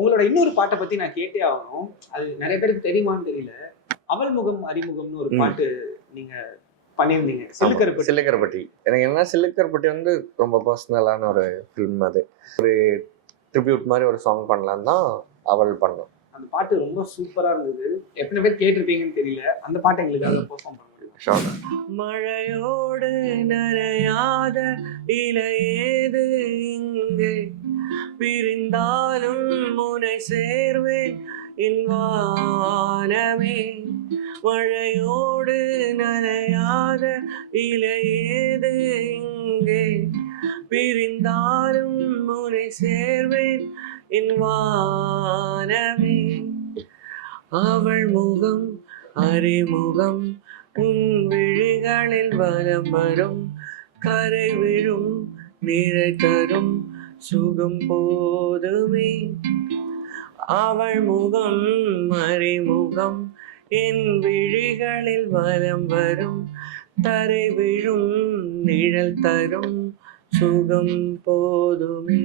உங்களோட இன்னொரு பாட்டை பத்தி நான் கேட்டே ஆகணும். அது நிறைய பேருக்கு தெரியுமான்னு தெரியல. அவள் முகம் அறிமுகம்னு ஒரு பாட்டு நீங்க பண்ணியிருந்தீங்க. சில்லுக்கரப்பட்டி. எனக்கு என்ன சில்லுக்கரப்பட்டி வந்து ரொம்ப பர்சனலான ஒரு ஃபிலிம். அது ஒரு ட்ரிபியூட் மாதிரி ஒரு சாங் பண்ணலான்னு தான் அவள் பண்ணோம். அந்த பாட்டு ரொம்ப சூப்பரா இருந்தது. எத்தனை பேர் கேட்டிருப்பீங்கன்னு தெரியல. அந்த பாட்டை எங்களுக்காக பெர்ஃபார்ம் பண்ண முடியும்? மழையோடு நனையாத இலையேது இங்கே, பிரிந்தாலும் முனை சேர்வேன் என் வானமே. மழையோடு நனையாத இலையேது இங்கே, பிரிந்தாலும் முனை சேர்வேன் என் வானமே. அவள் முகம் அறிமுகம் உன் விழிகளில் வலம் வரும், கரை விழும் நிறை தரும் சுகம் போதுமே. அவள் முகம் அறிமுகம் என் விழிகளில் வலம் வரும், தரை விழும் நிழல் தரும் சுகம் போதுமே.